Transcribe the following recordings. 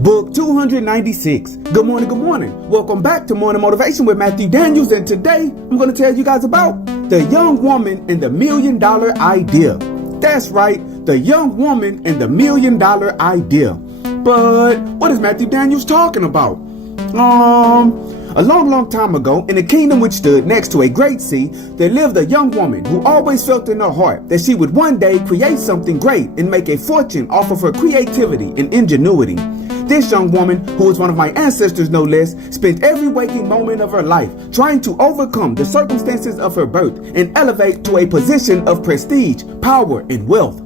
Book 296. Good morning, good morning. Welcome back to Morning Motivation with Matthew Daniels, and today I'm going to tell you guys about the young woman and the $1 million idea. That's right, the young woman and the $1 million idea. But what is Matthew Daniels talking about? A long time ago, in a kingdom which stood next to a great sea, there lived a young woman who always felt in her heart that she would one day create something great and make a fortune off of her creativity and ingenuity. This young woman, who was one of my ancestors no less, spent every waking moment of her life trying to overcome the circumstances of her birth and elevate to a position of prestige, power, and wealth.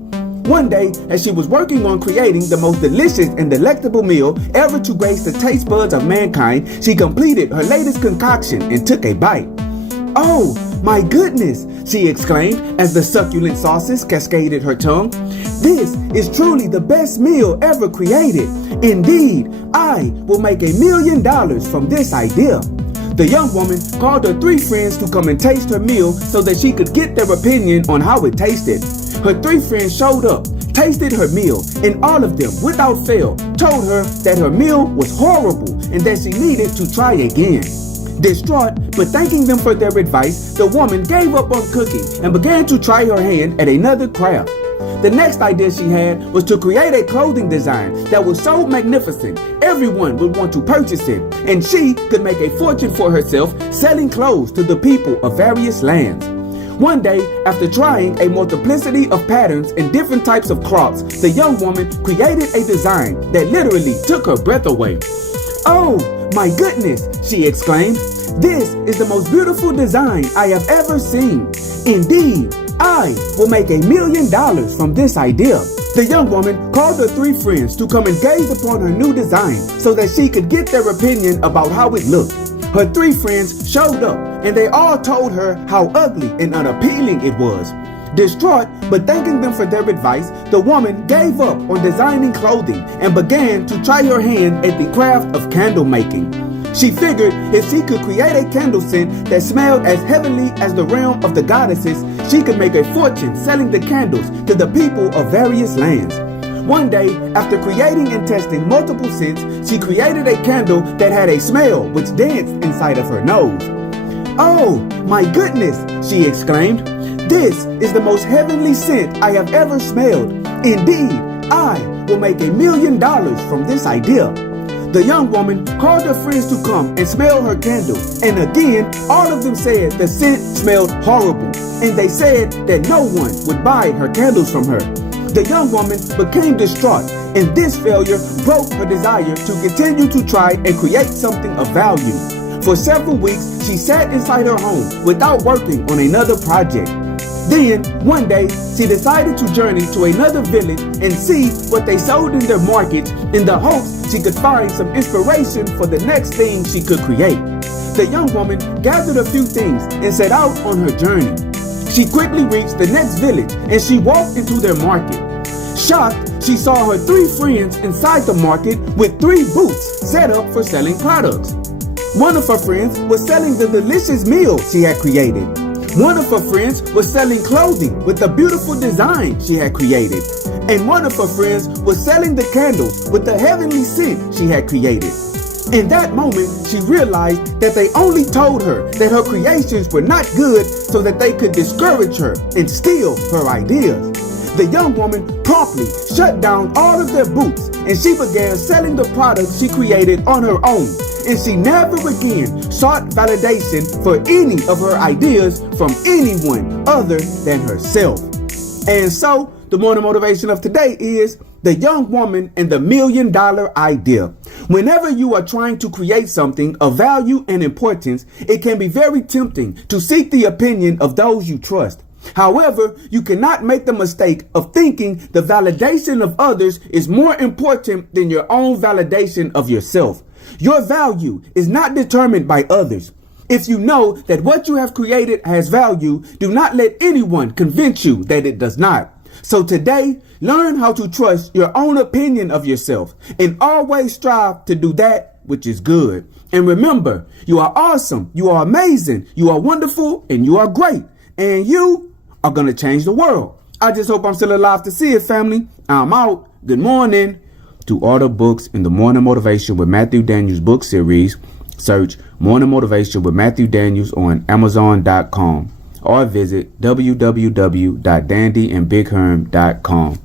One day, as she was working on creating the most delicious and delectable meal ever to grace the taste buds of mankind, she completed her latest concoction and took a bite. "Oh, my goodness," she exclaimed as the succulent sauces cascaded her tongue. "This is truly the best meal ever created. Indeed, I will make $1 million from this idea." The young woman called her 3 friends to come and taste her meal so that she could get their opinion on how it tasted. Her 3 friends showed up, tasted her meal, and all of them, without fail, told her that her meal was horrible and that she needed to try again. Distraught, but thanking them for their advice, the woman gave up on cooking and began to try her hand at another craft. The next idea she had was to create a clothing design that was so magnificent everyone would want to purchase it, and she could make a fortune for herself selling clothes to the people of various lands. One day, after trying a multiplicity of patterns and different types of cloths, the young woman created a design that literally took her breath away. "Oh, my goodness," she exclaimed. "This is the most beautiful design I have ever seen. Indeed, I will make $1 million from this idea." The young woman called her 3 friends to come and gaze upon her new design so that she could get their opinion about how it looked. Her 3 friends showed up, and they all told her how ugly and unappealing it was. Distraught, but thanking them for their advice, the woman gave up on designing clothing and began to try her hand at the craft of candle making. She figured if she could create a candle scent that smelled as heavenly as the realm of the goddesses, she could make a fortune selling the candles to the people of various lands. One day, after creating and testing multiple scents, she created a candle that had a smell which danced inside of her nose. "Oh, my goodness," she exclaimed. "This is the most heavenly scent I have ever smelled. Indeed, I will make $1 million from this idea." The young woman called her friends to come and smell her candle, and again, all of them said the scent smelled horrible, and they said that no one would buy her candles from her. The young woman became distraught, and this failure broke her desire to continue to try and create something of value. For several weeks, she sat inside her home without working on another project. Then, one day, she decided to journey to another village and see what they sold in their markets in the hopes she could find some inspiration for the next thing she could create. The young woman gathered a few things and set out on her journey. She quickly reached the next village and she walked into their market. Shocked, she saw her 3 friends inside the market with 3 booths set up for selling products. One of her friends was selling the delicious meal she had created. One of her friends was selling clothing with a beautiful design she had created. And one of her friends was selling the candles with the heavenly scent she had created. In that moment, she realized that they only told her that her creations were not good so that they could discourage her and steal her ideas. The young woman promptly shut down all of their booths, and she began selling the products she created on her own. And she never again sought validation for any of her ideas from anyone other than herself. And so, the morning motivation of today is the young woman and the $1 million idea. Whenever you are trying to create something of value and importance, it can be very tempting to seek the opinion of those you trust. However, you cannot make the mistake of thinking the validation of others is more important than your own validation of yourself. Your value is not determined by others. If you know that what you have created has value, do not let anyone convince you that it does not. So today, learn how to trust your own opinion of yourself and always strive to do that which is good. And remember, you are awesome, you are amazing, you are wonderful, and you are great. And you are going to change the world. I just hope I'm still alive to see it, family. I'm out. Good morning. To order books in the Morning Motivation with Matthew Daniels book series, search Morning Motivation with Matthew Daniels on Amazon.com or visit www.dandyandbigherm.com.